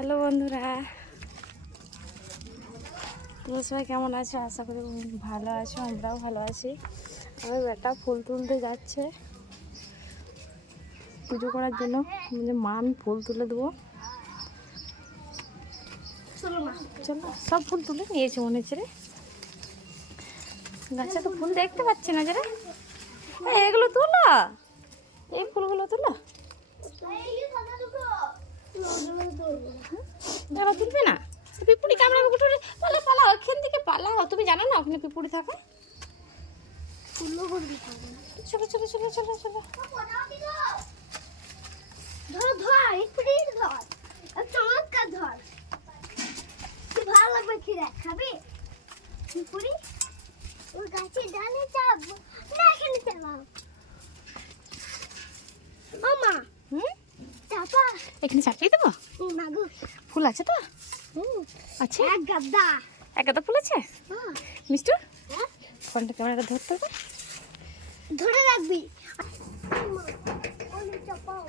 Hello বন্ধুরা, তোমরা সবাই কেমন আছো? আশা করি ভালো আছো, আমরাও ভালো আছি। আমার বেটা ফুল তুলতে যাচ্ছে পুজো করার জন্য। মা আমি ফুল তুলে দেবো। চলো সব ফুল তুলে নিয়েছে মনে হচ্ছে রে। গাছে তো ফুল দেখতে পাচ্ছি না যে রে। এগুলো তোলা, এই ফুলগুলো তোলা। এরা তুলবে না, পিপুড়ি কামড়াবে। পালা পালা, ওখান থেকে পালাও। তুমি জানো না ওখানে পিপুড়ি থাকে? চলো চলো চলো চলো চলো। ধর ধর একটু ধর, চমৎকার ধর। তুই ভালো লাগবে খেয়ে খাবি পিপুড়ি? ওই গাছের ডালে চাপ না, এখানে চাপাও মামা। চাপা এখানে চাপিয়ে দেবো। মাগু ফুল আছে তো? আচ্ছা, এক গাদা ফুল আছে। মিষ্টু, ফোনটা ক্যামেরাটা ধরতে হবে, ধরে রাখবি। চাপাও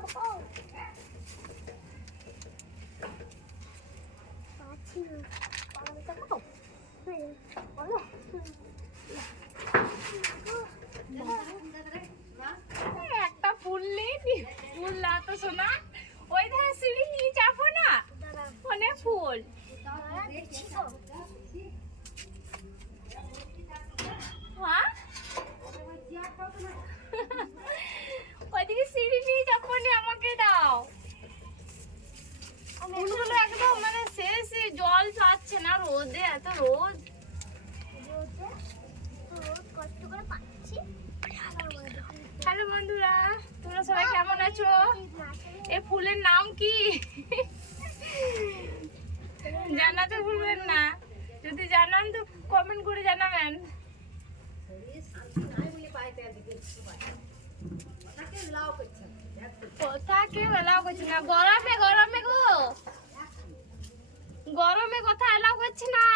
চাপাও। একটা ফুল নেই, ফুল না তো সোনা। ওই ধারে সিঁড়ি নিয়ে চাপো না, অনেক ফুল। হ্যাঁ, ওইদিকে সিঁড়ি নিয়ে চাপো না, আমাকে দাও। ফুলগুলো একদম মানে শেষ, জল পাচ্ছে না, রোদে এত রোদ। কষ্ট করে পাচ্ছি। হ্যালো বন্ধুরা, তোমরা সবাই কেমন আছো? এই ফুলের নাম কি জানাতে ভুলবেন না। যদি জানান তো কমেন্ট করে জানাবেন। কথা কেউ এলাও করছে না, গরমে গরমে গো, গরমে কথা এলাও করছে না।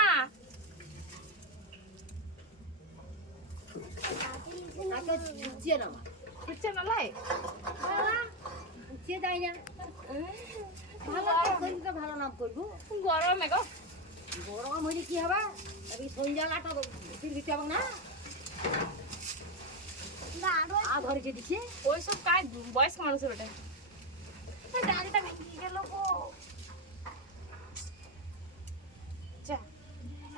বুঝছে না লাই ভালো নাম করবো। গরমে গো, গরম হইলে কি হবে? সন্ধ্যাটা দিতে হবে না। ধরেছে দিচ্ছে ওইসব কাজ বয়স্ক মানুষের ওটা। ডালটা ভেঙে গেল গো। যা,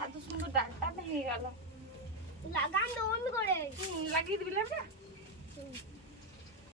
এত সুন্দর ডালটা ভেঙে গেল। লাগান বন্ধ করে লাগিয়ে দিবি না?